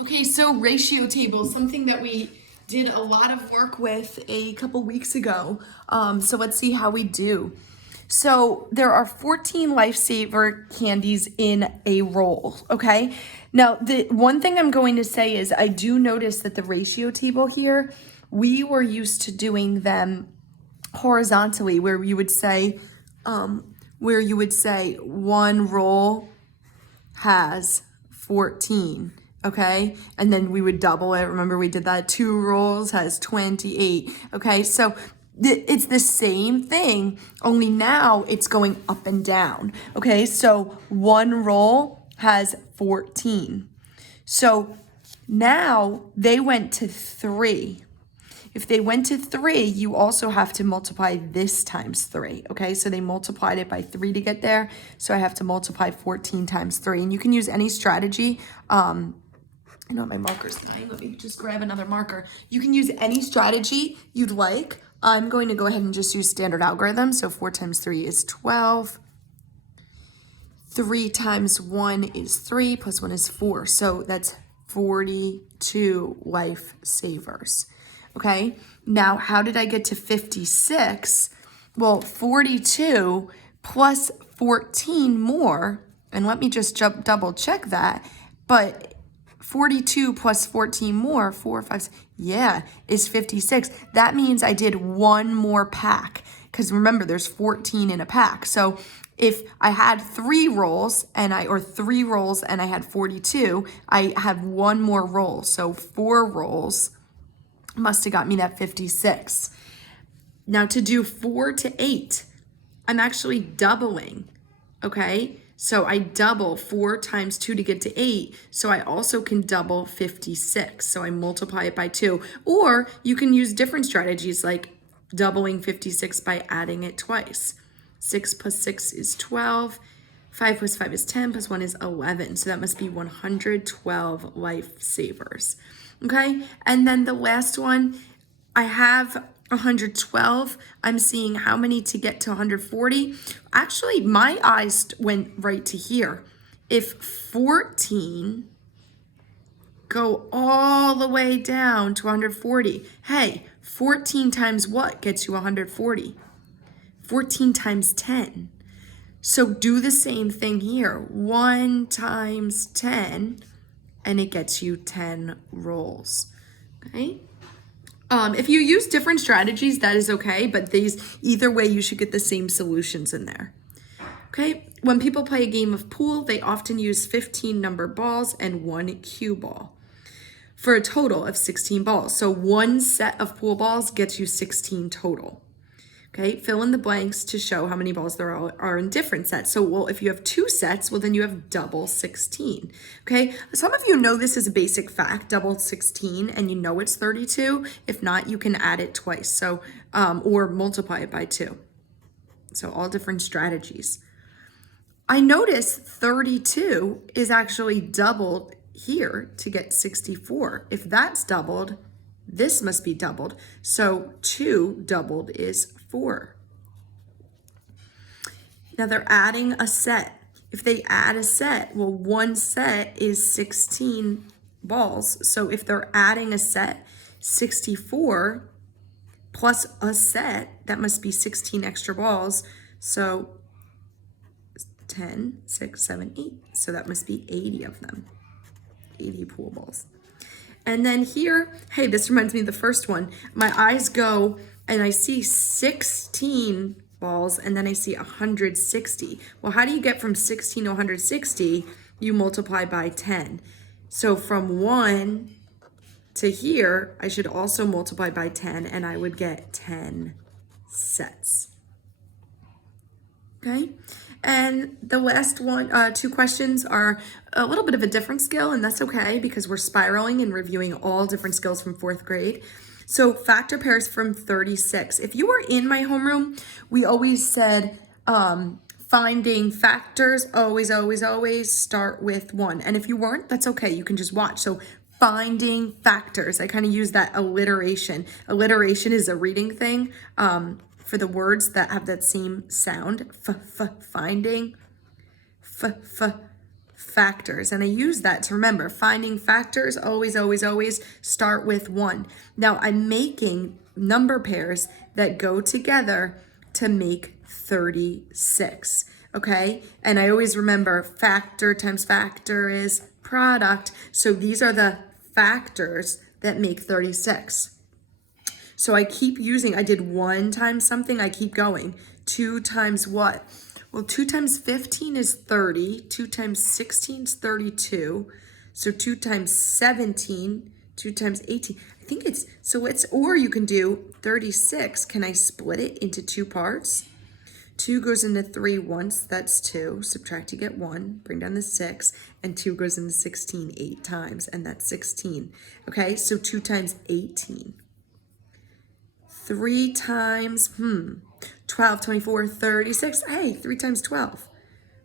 Okay, so ratio tables, something that we did a lot of work with a couple weeks ago. So let's see how we do. So there are 14 Lifesaver candies in a roll, okay? Now, the one thing I'm going to say is I do notice that the ratio table here, we were used to doing them horizontally where you would say, one roll has 14, okay? And then we would double it. Remember we did that? 2 rolls has 28, okay? So it's the same thing, only now it's going up and down, okay? So 1 roll has 14. So now they went to 3. If they went to 3, you also have to multiply this times 3, okay? So they multiplied it by 3 to get there, so I have to multiply 14 times 3. And you can use any strategy. I know my marker's dying. Let me just grab another marker. You can use any strategy you'd like. I'm going to go ahead and just use standard algorithm. So 4 times 3 is 12. 3 times 1 is 3, plus 1 is 4. So that's 42 Lifesavers. Okay, now how did I get to 56? Well, 42 plus 14 more, and let me just double check that, but 42 plus 14 more, 4, 5, 6, yeah, is 56. That means I did one more pack, because remember, there's 14 in a pack. So if I had 3 rolls and I had 42, I have one more roll. So 4 rolls must have got me that 56. Now to do 4 to 8, I'm actually doubling, okay? So I double 4 times 2 to get to 8. So I also can double 56. So I multiply it by 2. Or you can use different strategies like doubling 56 by adding it twice. 6 plus 6 is 12. 5 plus 5 is 10, plus 1 is 11. So that must be 112 Lifesavers. Okay, and then the last one, I have 112. I'm seeing how many to get to 140. Actually, my eyes went right to here. If 14 go all the way down to 140, hey, 14 times what gets you 140? 14 times 10. So do the same thing here. 1 times 10, and it gets you 10 rolls, okay? If you use different strategies, that is okay, but either way, you should get the same solutions in there, okay? When people play a game of pool, they often use 15 number balls and 1 cue ball for a total of 16 balls. So one set of pool balls gets you 16 total. Okay, fill in the blanks to show how many balls there are in different sets. So, well, if you have 2 sets, well, then you have double 16. Okay, some of you know this is a basic fact, double 16, and you know it's 32. If not, you can add it twice, so or multiply it by 2. So all different strategies. I notice 32 is actually doubled here to get 64. If that's doubled, this must be doubled. So 2 doubled is 4. Now they're adding a set. If they add a set, well, one set is 16 balls. So if they're adding a set, 64 plus a set, that must be 16 extra balls. So 10, 6, 7, 8. So that must be 80 of them. 80 pool balls. And then here, hey, this reminds me of the first one. My eyes go and I see 16 balls and then I see 160. Well, how do you get from 16 to 160? You multiply by 10. So from 1 to here, I should also multiply by 10 and I would get 10 sets. Okay, and the last one, 2 questions are a little bit of a different skill, and that's okay because we're spiraling and reviewing all different skills from 4th grade. So factor pairs from 36. If you were in my homeroom, we always said finding factors, always start with 1. And if you weren't, that's okay, you can just watch. So finding factors, I kind of use that alliteration. Alliteration is a reading thing. For the words that have that same sound, finding, factors. And I use that to remember finding factors, always, always, always start with 1. Now I'm making number pairs that go together to make 36. Okay, and I always remember factor times factor is product. So these are the factors that make 36. So I keep using, I did 1 times something, I keep going. 2 times what? Well, 2 times 15 is 30. 2 times 16 is 32. So 2 times 17, 2 times 18. I think it's, so it's, or you can do 36. Can I split it into 2 parts? 2 goes into 3 once, that's 2. Subtract, you get 1. Bring down the 6. And 2 goes into 16 8 times, and that's 16. Okay, so 2 times 18. 3 times, 12, 24, 36. Hey, 3 times 12.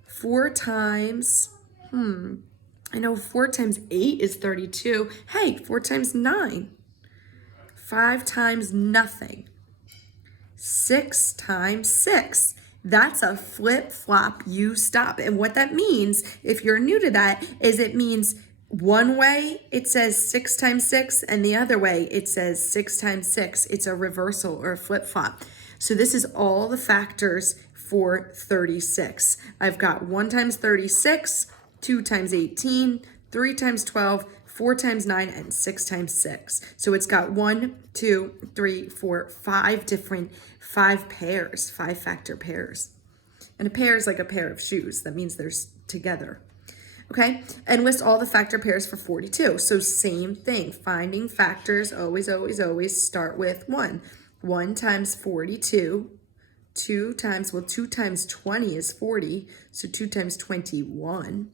4 times, I know 4 times 8 is 32. Hey, 4 times 9. 5 times nothing. 6 times 6. That's a flip-flop, you stop. And what that means, if you're new to that, is it means one way it says 6 times 6, and the other way it says 6 times 6. It's a reversal or a flip-flop. So this is all the factors for 36. I've got 1 times 36, 2 times 18, 3 times 12, 4 times 9, and 6 times 6. So it's got 1, 2, 3, 4, 5 different 5 pairs, 5 factor pairs. And a pair is like a pair of shoes. That means they're together. Okay, and list all the factor pairs for 42. So same thing, finding factors, always, always, always start with 1. 1 times 42, 2 times 20 is 40, so 2 times 21.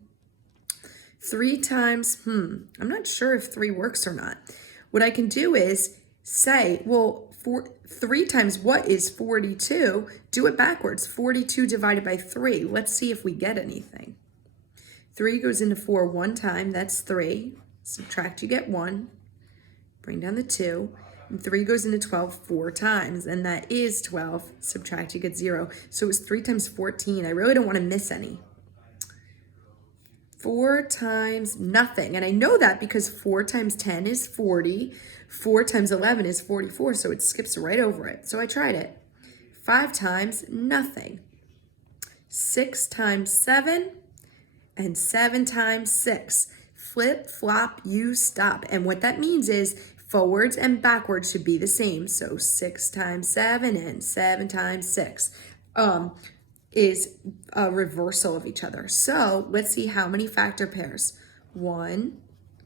3 times, I'm not sure if 3 works or not. What I can do is say, well, 3 times what is 42? Do it backwards. 42 divided by 3. Let's see if we get anything. 3 goes into 4 1 time. That's 3. Subtract, you get 1. Bring down the 2. And 3 goes into 12 4 times. And that is 12. Subtract, you get 0. So it was 3 times 14. I really don't want to miss any. 4 times nothing. And I know that because 4 times 10 is 40. 4 times 11 is 44. So it skips right over it. So I tried it. 5 times nothing. 6 times 7. And 7 times 6. Flip, flop, you stop. And what that means is forwards and backwards should be the same. So 6 times 7 and 7 times 6 is a reversal of each other. So let's see how many factor pairs. 1,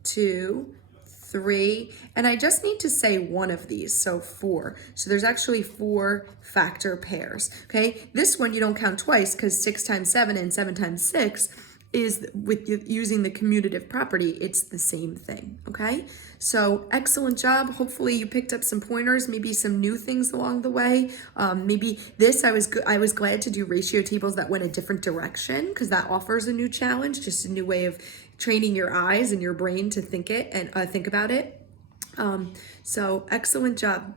2, 3, and I just need to say one of these, so 4. So there's actually 4 factor pairs, okay? This one you don't count twice because 6 times 7 and 7 times 6 is with using the commutative property, it's the same thing, okay? So excellent job. Hopefully you picked up some pointers, maybe some new things along the way. Maybe this, I was glad to do ratio tables that went a different direction because that offers a new challenge, just a new way of training your eyes and your brain to think about it. So excellent job.